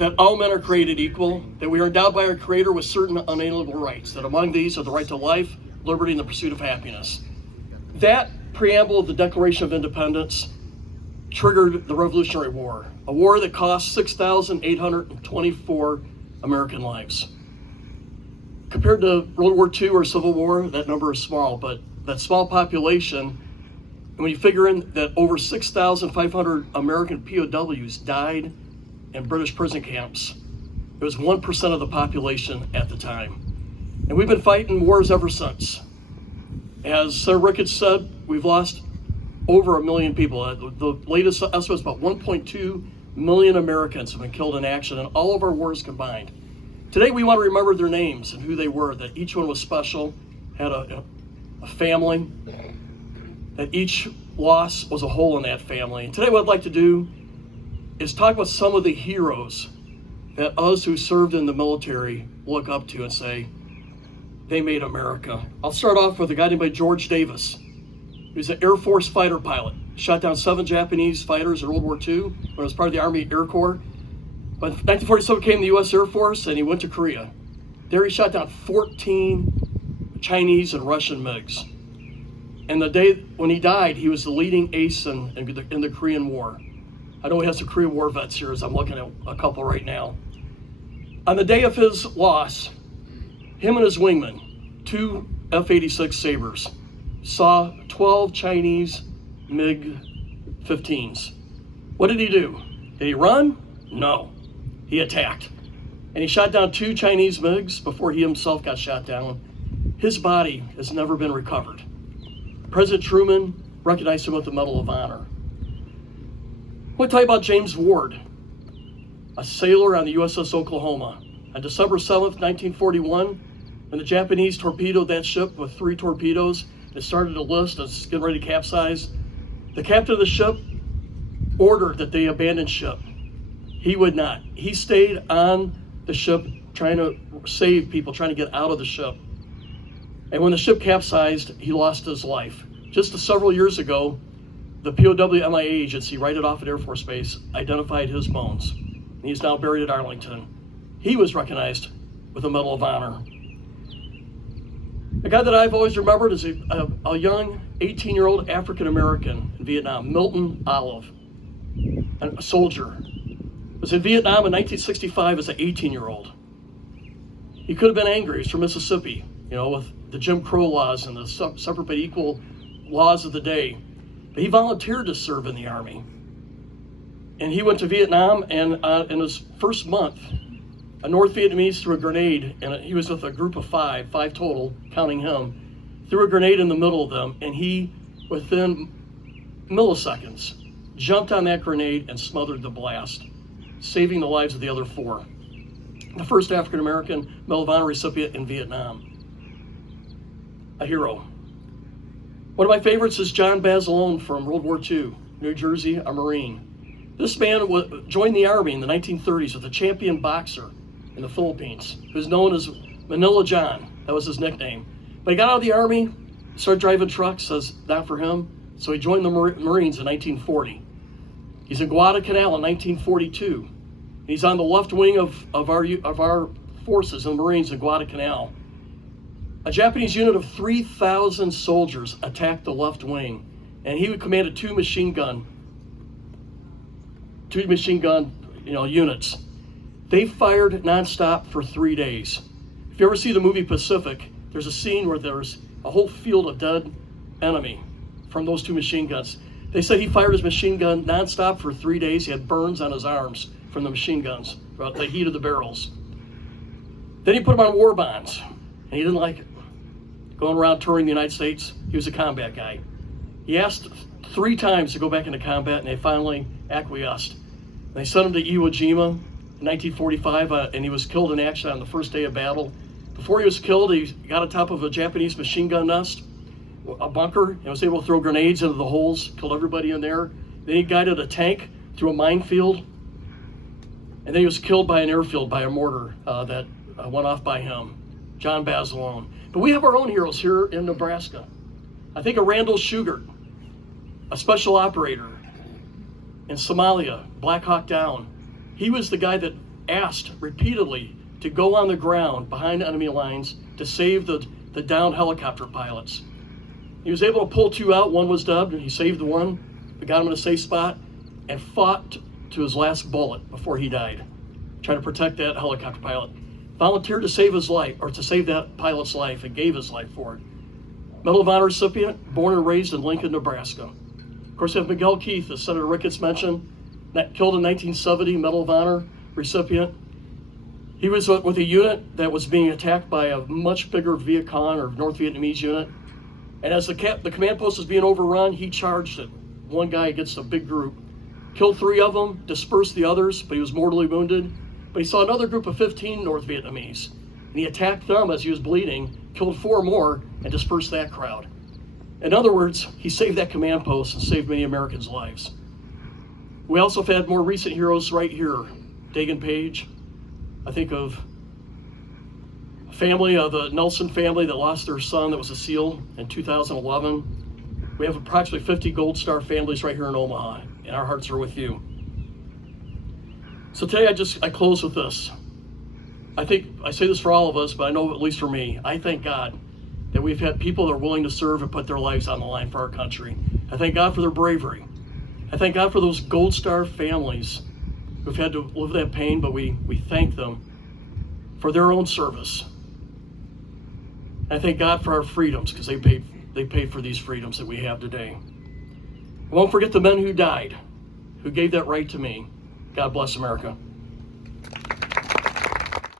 that all men are created equal, that we are endowed by our Creator with certain unalienable rights, that among these are the right to life, liberty, and the pursuit of happiness. That preamble of the Declaration of Independence triggered the Revolutionary War, a war that cost 6,824 American lives. Compared to World War II or Civil War, that number is small, but that small population, and when you figure in that over 6,500 American POWs died in British prison camps, it was 1% of the population at the time. And we've been fighting wars ever since. As Senator Ricketts said, we've lost over 1 million people. The latest estimate is about 1.2 million Americans have been killed in action in all of our wars combined. Today we want to remember their names and who they were, that each one was special, had a family, that each loss was a hole in that family. And today what I'd like to do is talk about some of the heroes that us who served in the military look up to and say, they made America. I'll start off with a guy named George Davis. He was an Air Force fighter pilot. Shot down 7 Japanese fighters in World War II when he was part of the Army Air Corps. But in 1947 came the U.S. Air Force and he went to Korea. There he shot down 14 Chinese and Russian MiGs. And the day when he died, he was the leading ace in the Korean War. I know he has some Korean War vets here, as I'm looking at a couple right now. On the day of his loss, him and his wingman, 2 F-86 Sabres, saw 12 Chinese MiG-15s. What did he do? Did he run? No. He attacked. And he shot down 2 Chinese MiGs before he himself got shot down. His body has never been recovered. President Truman recognized him with the Medal of Honor. I want to tell you about James Ward, a sailor on the USS Oklahoma. On December 7th, 1941, when the Japanese torpedoed that ship with 3 torpedoes, it started to list as getting ready to capsize. The captain of the ship ordered that they abandon ship. He would not. He stayed on the ship trying to save people, trying to get out of the ship. And when the ship capsized, he lost his life. Just several years ago, the POW MIA agency, right at Offutt Air Force Base, identified his bones. And he's now buried at Arlington. He was recognized with a Medal of Honor. A guy that I've always remembered is a young 18-year-old African-American in Vietnam, Milton Olive, a soldier. Was in Vietnam in 1965 as an 18-year-old. He could have been angry. He's from Mississippi, with the Jim Crow laws and the separate but equal laws of the day. But he volunteered to serve in the Army. And he went to Vietnam, and in his first month, a North Vietnamese threw a grenade, and he was with a group of 5 total, counting him, threw a grenade in the middle of them, and he, within milliseconds, jumped on that grenade and smothered the blast, saving the lives of the other 4. The first African-American Medal of Honor recipient in Vietnam. A hero. One of my favorites is John Basilone from World War II, New Jersey, a Marine. This man joined the Army in the 1930s with a champion boxer in the Philippines, who's known as Manila John. That was his nickname. But he got out of the Army, started driving trucks, says not for him, so he joined the Marines in 1940. He's in Guadalcanal in 1942. He's on the left wing of our forces in the Marines in Guadalcanal. A Japanese unit of 3,000 soldiers attacked the left wing, and he commanded 2 machine gun units. They fired nonstop for 3 days. If you ever see the movie Pacific, there's a scene where there's a whole field of dead enemy from those 2 machine guns. They said he fired his machine gun nonstop for 3 days. He had burns on his arms from the machine guns, about the heat of the barrels. Then he put him on war bonds, and he didn't like it. Going around touring the United States, he was a combat guy. He asked 3 times to go back into combat, and they finally acquiesced. They sent him to Iwo Jima in 1945, and he was killed in action on the first day of battle. Before he was killed, he got on top of a Japanese machine gun nest, a bunker, and was able to throw grenades into the holes, killed everybody in there. Then he guided a tank through a minefield, and then he was killed by an airfield by a mortar that went off by him, John Basilone. But we have our own heroes here in Nebraska. I think of Randall Shugart, a special operator in Somalia, Black Hawk Down. He was the guy that asked repeatedly to go on the ground behind enemy lines to save the downed helicopter pilots. He was able to pull 2 out. One was dubbed, and he saved one. We got him in a safe spot and fought to his last bullet before he died, trying to protect that helicopter pilot. Volunteered to save his life, or to save that pilot's life, and gave his life for it. Medal of Honor recipient, born and raised in Lincoln, Nebraska. Of course, we have Miguel Keith, as Senator Ricketts mentioned, killed in 1970, Medal of Honor recipient. He was with a unit that was being attacked by a much bigger Viet Cong or North Vietnamese unit. And as the command post was being overrun, he charged it. One guy against a big group. Killed 3 of them, dispersed the others, but he was mortally wounded. But he saw another group of 15 North Vietnamese, and he attacked them as he was bleeding, killed 4 more, and dispersed that crowd. In other words, he saved that command post and saved many Americans' lives. We also have had more recent heroes right here. Dagan Page. I think of a family, the Nelson family that lost their son that was a SEAL in 2011. We have approximately 50 Gold Star families right here in Omaha, and our hearts are with you. So today I close with this. I think I say this for all of us, but I know at least for me, I thank God that we've had people that are willing to serve and put their lives on the line for our country. I thank God for their bravery. I thank God for those Gold Star families who've had to live that pain, but we thank them for their own service. I thank God for our freedoms, because they paid for these freedoms that we have today. I won't forget the men who died, who gave that right to me. God bless America.